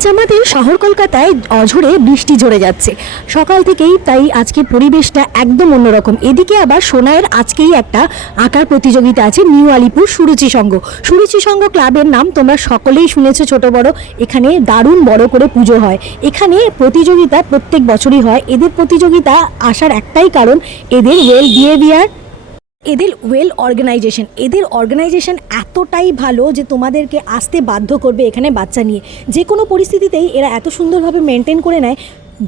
আজ আমাদের শহর কলকাতায় অঝোরে বৃষ্টি ঝরে যাচ্ছে সকাল থেকেই, তাই আজকে পরিবেশটা একদম অন্যরকম। এদিকে আবার সোনাইয়ের আজকেই একটা আঁকার প্রতিযোগিতা আছে, নিউ আলিপুর সুরুচি সংঘ। সুরুচি সংঘ ক্লাবের নাম তোমরা সকলেই শুনেছো, ছোট বড়। এখানে দারুণ বড় করে পুজো হয়। এখানে প্রতিযোগিতা প্রত্যেক বছরই হয়। এদের প্রতিযোগিতা আসার একটাই কারণ, এদের ওয়েল বিহেভিয়ার, এদের এদের অর্গানাইজেশন এতটাই ভালো যে তোমাদেরকে আসতে বাধ্য করবে এখানে বাচ্চা নিয়ে। যে কোনো পরিস্থিতিতেই এরা এত সুন্দরভাবে মেনটেন করে নেয়।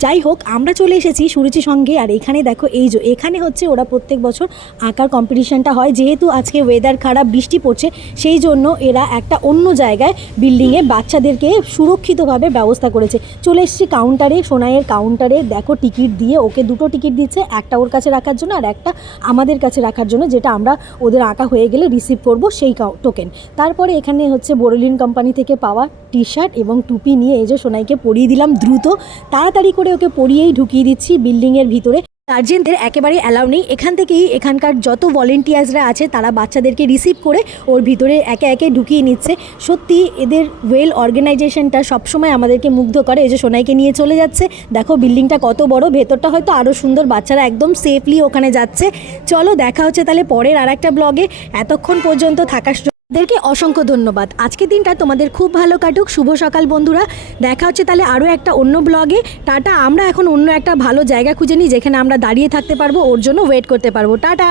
যাই হোক, আমরা চলে এসেছি সুরুচি সঙ্গে। আর এখানে দেখো, এখানে হচ্ছে ওরা প্রত্যেক বছর আঁকার কম্পিটিশানটা হয়। যেহেতু আজকে ওয়েদার খারাপ, বৃষ্টি পড়ছে, সেই জন্য এরা একটা অন্য জায়গায় বিল্ডিংয়ে বাচ্চাদেরকে সুরক্ষিতভাবে ব্যবস্থা করেছে। চলে এসেছি কাউন্টারে, সোনাইয়ের কাউন্টারে। দেখো, টিকিট দিয়ে ওকে দুটো টিকিট দিচ্ছে, একটা ওর কাছে রাখার জন্য আর একটা আমাদের কাছে রাখার জন্য, যেটা আমরা ওদের আঁকা হয়ে গেলে রিসিভ করব সেই টোকেন। তারপরে এখানে হচ্ছে বোরোলিন কোম্পানি থেকে পাওয়া টি শার্ট এবং টুপি নিয়ে এই যে সোনাইকে পরিয়ে দিলাম। দ্রুত তাড়াতাড়ি করে ওকে পরিয়েই ঢুকিয়ে দিচ্ছি বিল্ডিংয়ের ভিতরে। গার্জেনদের একেবারে অ্যালাউ নেই। এখান থেকেই এখানকার যত ভলেন্টিয়ার্সরা আছে তারা বাচ্চাদেরকে রিসিভ করে ওর ভিতরে একে একে ঢুকিয়ে নিচ্ছে। সত্যি এদের ওয়েল অর্গানাইজেশনটা সবসময় আমাদেরকে মুগ্ধ করে। এই যে সোনাইকে নিয়ে চলে যাচ্ছে, দেখো বিল্ডিংটা কত বড়, ভেতরটা হয়তো আরও সুন্দর। বাচ্চারা একদম সেফলি ওখানে যাচ্ছে। চলো, দেখা হচ্ছে তাহলে পরের আর একটা ব্লগে। এতক্ষণ পর্যন্ত থাকার তাদেরকে অসংখ্য ধন্যবাদ। আজকের দিনটা তোমাদের খুব ভালো কাটুক। শুভ সকাল বন্ধুরা, দেখা হচ্ছে তাহলে আরও একটা অন্য ব্লগে। টাটা। আমরা এখন অন্য একটা ভালো জায়গা খুঁজে নিই যেখানে আমরা দাঁড়িয়ে থাকতে পারবো, ওর জন্য ওয়েট করতে পারবো। টাটা।